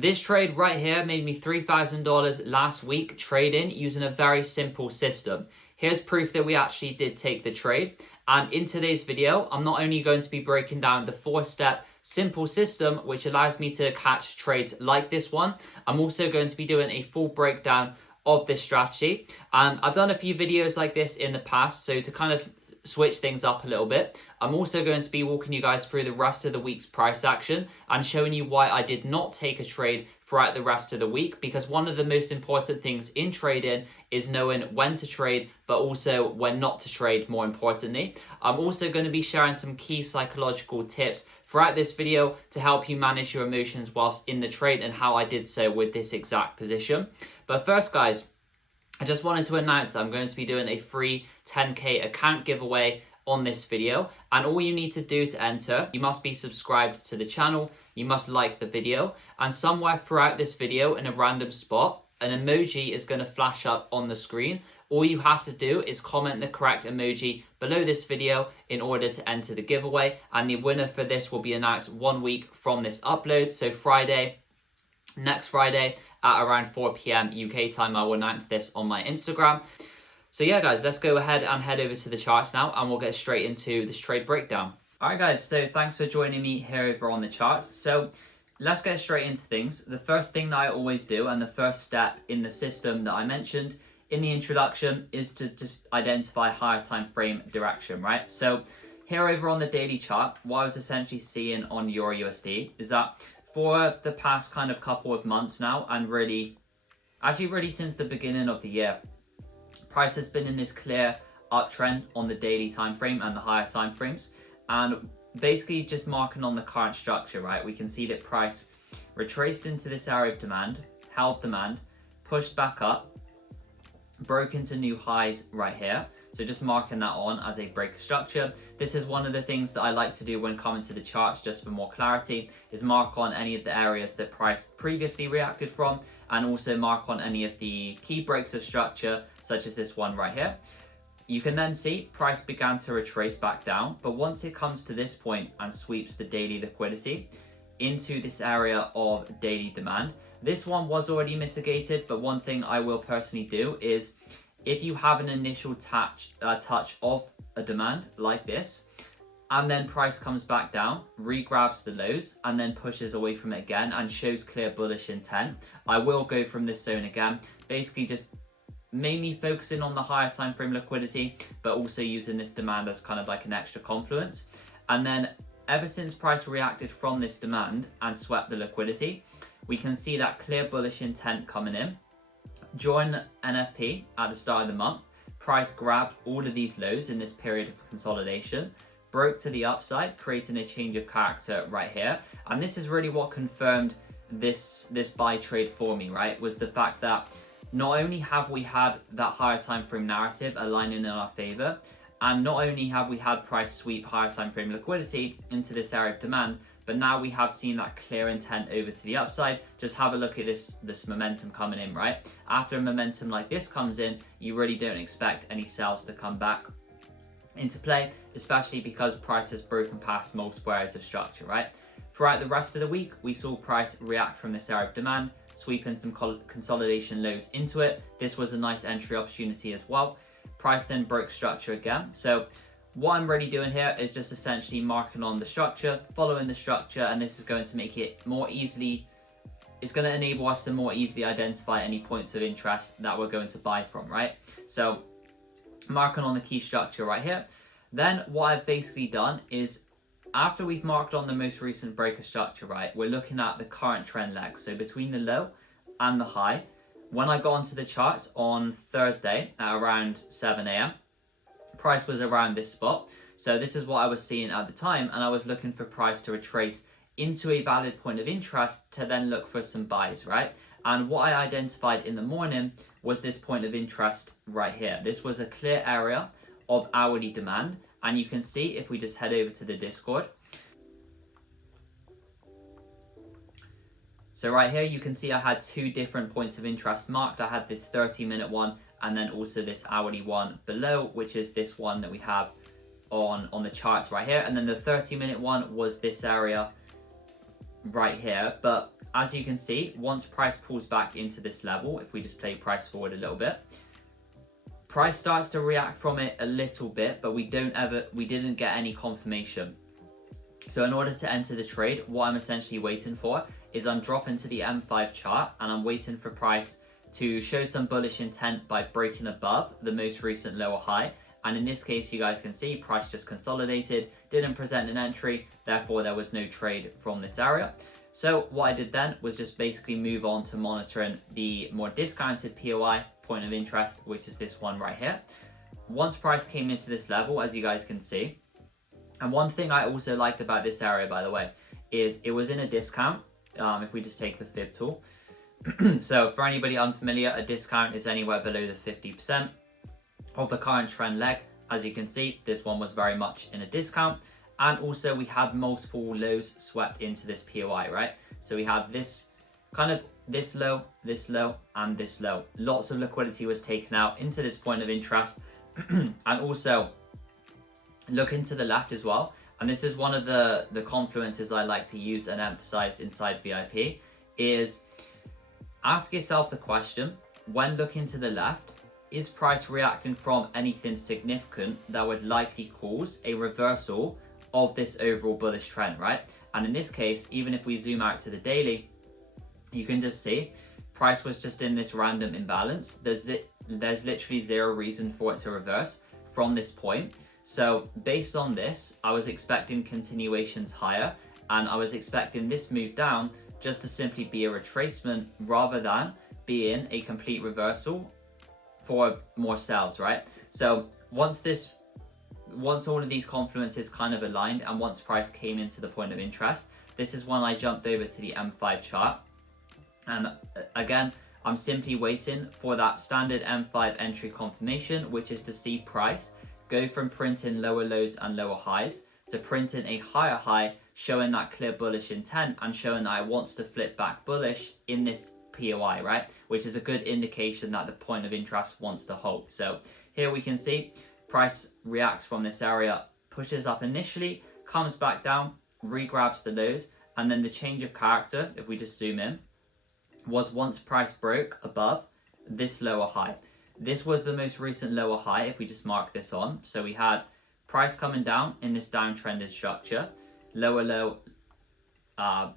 This trade right here made me $3,000 last week trading using a very simple system. Here's proof that we actually did take the trade. And in today's video, I'm not only going to be breaking down the 4-step simple system, which allows me to catch trades like this one. I'm also going to be doing a full breakdown of this strategy. And I've done a few videos like this in the past, so to kind of switch things up a little bit, I'm also going to be walking you guys through the rest of the week's price action and showing you why I did not take a trade throughout the rest of the week, because one of the most important things in trading is knowing when to trade, but also when not to trade, more importantly. I'm also going to be sharing some key psychological tips throughout this video to help you manage your emotions whilst in the trade, and how I did so with this exact position. But first, guys, I just wanted to announce that I'm going to be doing a free 10k account giveaway on this video, and all you need to do to enter, you must be subscribed to the channel, you must like the video, and somewhere throughout this video in a random spot, an emoji is going to flash up on the screen. All you have to do is comment the correct emoji below this video in order to enter the giveaway, and the winner for this will be announced 1 week from this upload. So Friday, next Friday at around 4 p.m. UK time, I will announce this on my Instagram. So yeah, guys, let's go ahead and head over to the charts now, and we'll get straight into this trade breakdown. All right, guys, so thanks for joining me here over on the charts. So let's get straight into things. The first thing that I always do, and the first step in the system that I mentioned in the introduction, is to just identify higher time frame direction, right? So here over on the daily chart, what I was essentially seeing on EURUSD is that for the past kind of couple of months now, and really since the beginning of the year, price has been in this clear uptrend on the daily time frame and the higher time frames, and basically just marking on the current structure, right? We can see that price retraced into this area of demand, held demand, pushed back up, broke into new highs right here. So just marking that on as a breaker structure. This is one of the things that I like to do when coming to the charts, just for more clarity, is mark on any of the areas that price previously reacted from, and also mark on any of the key breaks of structure, such as this one right here. You can then see price began to retrace back down, but once it comes to this point and sweeps the daily liquidity into this area of daily demand, this one was already mitigated. But one thing I will personally do is, if you have an initial touch of a demand like this, and then price comes back down, re-grabs the lows, and then pushes away from it again and shows clear bullish intent, I will go from this zone again, basically just mainly focusing on the higher time frame liquidity, but also using this demand as kind of like an extra confluence. And then ever since price reacted from this demand and swept the liquidity, we can see that clear bullish intent coming in. During NFP at the start of the month, price grabbed all of these lows in this period of consolidation, broke to the upside, creating a change of character right here. And this is really what confirmed this buy trade for me, right? Was the fact that not only have we had that higher time frame narrative aligning in our favor, and not only have we had price sweep higher time frame liquidity into this area of demand, but now we have seen that clear intent over to the upside. Just have a look at this momentum coming in, right? After a momentum like this comes in, you really don't expect any sells to come back into play, especially because price has broken past multiple areas of structure, right? Throughout the rest of the week, we saw price react from this area of demand, sweeping some consolidation lows into it. This was a nice entry opportunity as well. Price then broke structure again. So what I'm really doing here is just essentially marking on the structure, following the structure, and this is going to make it more easily, it's going to enable us to more easily identify any points of interest that we're going to buy from, right? So marking on the key structure right here. Then what I've basically done is, after we've marked on the most recent breaker structure, right, we're looking at the current trend leg. So between the low and the high, when I got onto the charts on Thursday at around 7 a.m, price was around this spot. So this is what I was seeing at the time, and I was looking for price to retrace into a valid point of interest to then look for some buys, right? And what I identified in the morning was this point of interest right here. This was a clear area of hourly demand, and you can see if we just head over to the Discord. So right here, you can see I had two different points of interest marked. I had this 30-minute one, and then also this hourly one below, which is this one that we have on the charts right here. And then the 30-minute one was this area right here. But as you can see, once price pulls back into this level, if we just play price forward a little bit, price starts to react from it a little bit, but we didn't get any confirmation. So in order to enter the trade, what I'm essentially waiting for is I'm dropping to the M5 chart and I'm waiting for price to show some bullish intent by breaking above the most recent lower high. And in this case, you guys can see price just consolidated, didn't present an entry, therefore there was no trade from this area. So what I did then was just basically move on to monitoring the more discounted POI, point of interest, which is this one right here. Once price came into this level, as you guys can see, and one thing I also liked about this area, by the way, is it was in a discount, if we just take the fib tool. So for anybody unfamiliar, a discount is anywhere below the 50% of the current trend leg. As you can see, this one was very much in a discount. And also we had multiple lows swept into this POI, right? So we had this kind of this low, and this low. Lots of liquidity was taken out into this point of interest. And also look into the left as well. And this is one of the confluences I like to use and emphasize inside VIP, is ask yourself the question, when looking to the left, is price reacting from anything significant that would likely cause a reversal of this overall bullish trend, right? And in this case, even if we zoom out to the daily, you can just see price was just in this random imbalance. There's literally zero reason for it to reverse from this point. So based on this, I was expecting continuations higher, and I was expecting this move down just to simply be a retracement rather than being a complete reversal for more sells, right? So once all of these confluences kind of aligned, and once price came into the point of interest, this is when I jumped over to the M5 chart. And again, I'm simply waiting for that standard M5 entry confirmation, which is to see price go from printing lower lows and lower highs to printing a higher high, showing that clear bullish intent and showing that it wants to flip back bullish in this POI, right? Which is a good indication that the point of interest wants to hold. So here we can see price reacts from this area, pushes up initially, comes back down, regrabs the lows, and then the change of character, if we just zoom in, was once price broke above this lower high. This was the most recent lower high, if we just mark this on. So we had price coming down in this downtrended structure, lower low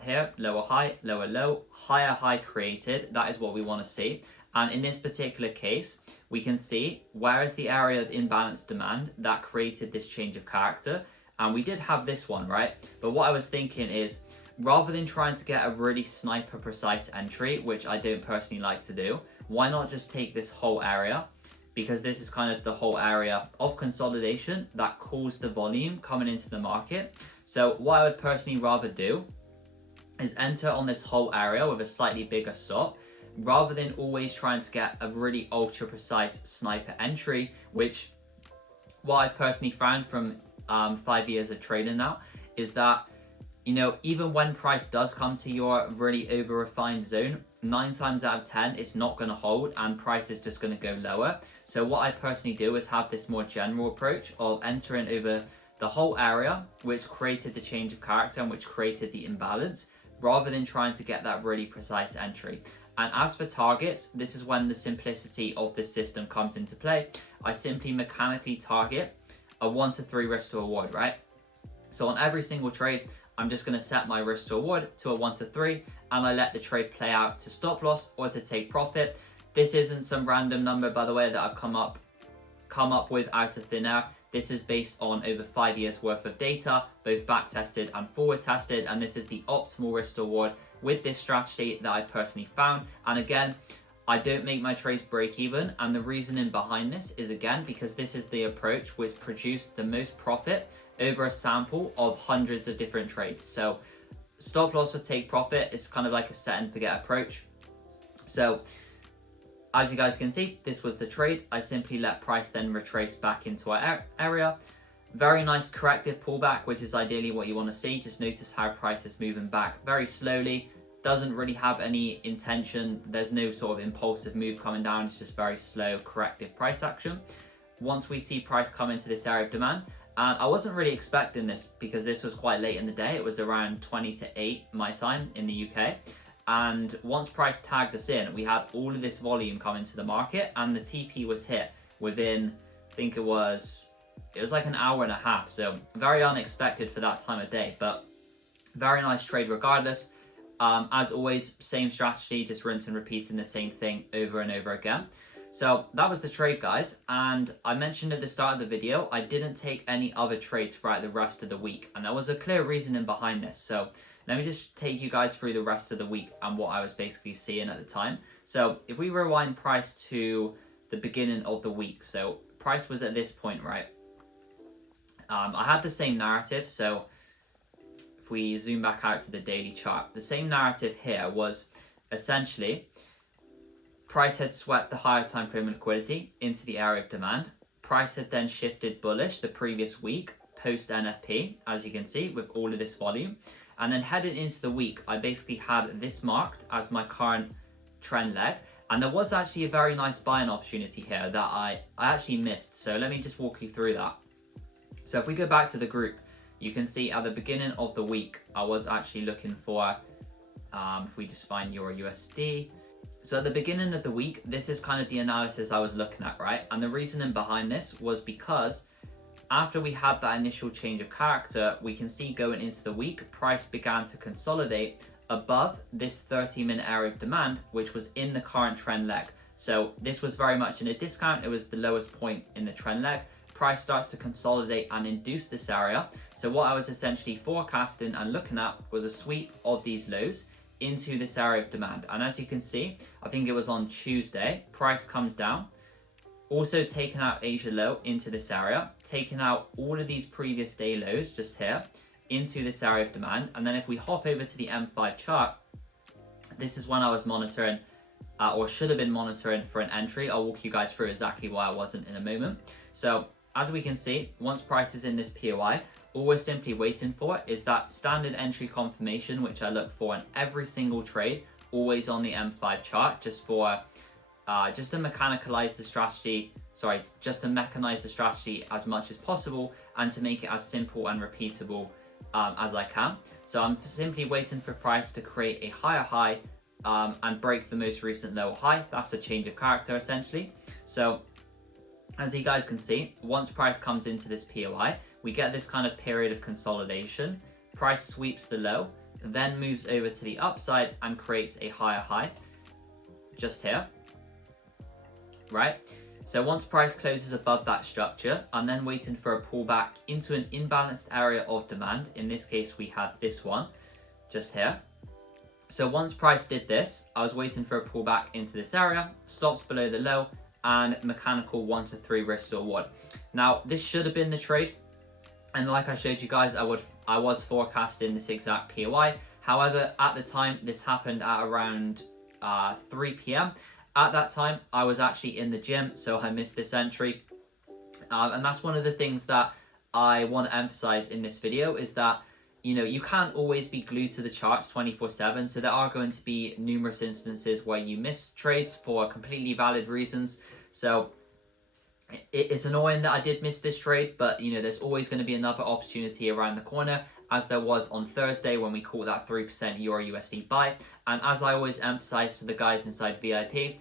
here, lower high, lower low, higher high created. That is what we want to see. And in this particular case, we can see where is the area of imbalanced demand that created this change of character. And we did have this one, right? But what I was thinking is, rather than trying to get a really sniper precise entry, which I don't personally like to do, why not just take this whole area? Because this is kind of the whole area of consolidation that caused the volume coming into the market. So what I would personally rather do is enter on this whole area with a slightly bigger stop, rather than always trying to get a really ultra precise sniper entry, which what I've personally found from 5 years of trading now is that, you know, even when price does come to your really over refined zone, 9 times out of 10 it's not going to hold and price is just going to go lower. So what I personally do is have this more general approach of entering over the whole area which created the change of character and which created the imbalance, rather than trying to get that really precise entry. And as for targets, this is when the simplicity of this system comes into play. I simply mechanically target a 1 to 3 risk to reward, right? So on every single trade, I'm just going to set my risk to reward to a 1 to 3, and I let the trade play out to stop loss or to take profit. This isn't some random number, by the way, that I've come up with out of thin air. This is based on over 5 years worth of data, both back tested and forward tested, and this is the optimal risk to reward with this strategy that I personally found. And again, I don't make my trades break even, and the reasoning behind this is, again, because this is the approach which produced the most profit over a sample of hundreds of different trades. So stop loss or take profit is kind of like a set and forget approach. So as you guys can see, this was the trade. I simply let price then retrace back into our area. Very nice corrective pullback, which is ideally what you want to see. Just notice how price is moving back very slowly. Doesn't really have any intention. There's no sort of impulsive move coming down. It's just very slow corrective price action. Once we see price come into this area of demand, and I wasn't really expecting this because this was quite late in the day. It was around 20 to 8 my time in the UK. And once price tagged us in, we had all of this volume come into the market, and the TP was hit within, I think it was like an hour and a half. So very unexpected for that time of day, but very nice trade regardless. As always, same strategy, just rinse and repeating the same thing over and over again. So that was the trade, guys. And I mentioned at the start of the video, I didn't take any other trades throughout the rest of the week. And there was a clear reasoning behind this. So let me just take you guys through the rest of the week and what I was basically seeing at the time. So if we rewind price to the beginning of the week, so price was at this point, right? I had the same narrative. So if we zoom back out to the daily chart, the same narrative here was essentially price had swept the higher time frame liquidity into the area of demand. Price had then shifted bullish the previous week post NFP, as you can see, with all of this volume. And then heading into the week, I basically had this marked as my current trend leg. And there was actually a very nice buying opportunity here that I actually missed. So let me just walk you through that. So if we go back to the group, you can see at the beginning of the week, I was actually looking for, if we just find EURUSD. So at the beginning of the week, this is kind of the analysis I was looking at, right? And the reasoning behind this was because after we had that initial change of character, we can see going into the week, price began to consolidate above this 30-minute area of demand, which was in the current trend leg. So this was very much in a discount. It was the lowest point in the trend leg. Price starts to consolidate and induce this area. So what I was essentially forecasting and looking at was a sweep of these lows into this area of demand. And as you can see, I think it was on Tuesday, price comes down, also taking out Asia low into this area, taking out all of these previous day lows just here into this area of demand. And then if we hop over to the M5 chart, this is when I was monitoring or should have been monitoring for an entry. I'll walk you guys through exactly why I wasn't in a moment. So as we can see, once price is in this POI, all we're simply waiting for is that standard entry confirmation, which I look for in every single trade, always on the M5 chart, just to mechanize the strategy as much as possible and to make it as simple and repeatable as I can. So I'm simply waiting for price to create a higher high and break the most recent low high. That's a change of character essentially. So as you guys can see, once price comes into this POI, we get this kind of period of consolidation. Price sweeps the low, then moves over to the upside and creates a higher high just here, right? So once price closes above that structure, I'm then waiting for a pullback into an imbalanced area of demand. In this case, we had this one just here. So once price did this, I was waiting for a pullback into this area, stops below the low, and mechanical 1 to 3 risk to reward. Now, this should have been the trade. And like I showed you guys, I was forecasting this exact POI. However, at the time, this happened at around 3 p.m. At that time, I was actually in the gym, so I missed this entry. And that's one of the things that I want to emphasize in this video is that, you know, you can't always be glued to the charts 24/7. So there are going to be numerous instances where you miss trades for completely valid reasons. So it's annoying that I did miss this trade, but you know, there's always going to be another opportunity around the corner, as there was on Thursday when we caught that 3% EURUSD buy. And as I always emphasize to the guys inside VIP,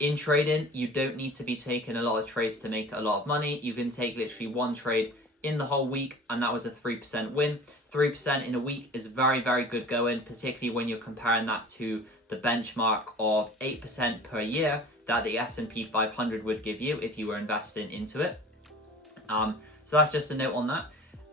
in trading, you don't need to be taking a lot of trades to make a lot of money. You can take literally one trade in the whole week, and that was a 3% win. 3% in a week is very, very good going, particularly when you're comparing that to the benchmark of 8% per year that the S&P 500 would give you if you were investing into it. So that's just a note on that.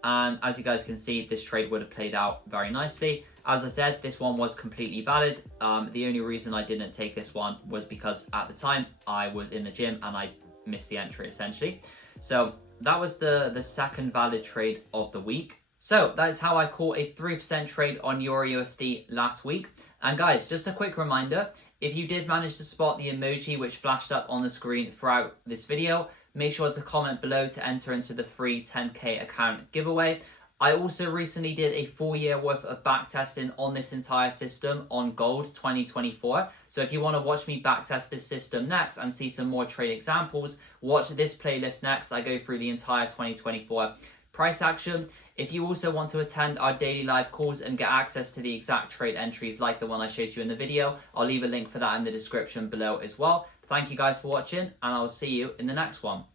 And as you guys can see, this trade would have played out very nicely. As I said, this one was completely valid. The only reason I didn't take this one was because at the time I was in the gym and I missed the entry essentially. So that was the second valid trade of the week. So that is how I caught a 3% trade on EURUSD last week. And guys, just a quick reminder, if you did manage to spot the emoji which flashed up on the screen throughout this video, make sure to comment below to enter into the free 10k account giveaway. I also recently did a full year worth of backtesting on this entire system on Gold 2024. So if you want to watch me backtest this system next and see some more trade examples, watch this playlist next. I go through the entire 2024 price action. If you also want to attend our daily live calls and get access to the exact trade entries like the one I showed you in the video, I'll leave a link for that in the description below as well. Thank you guys for watching, and I'll see you in the next one.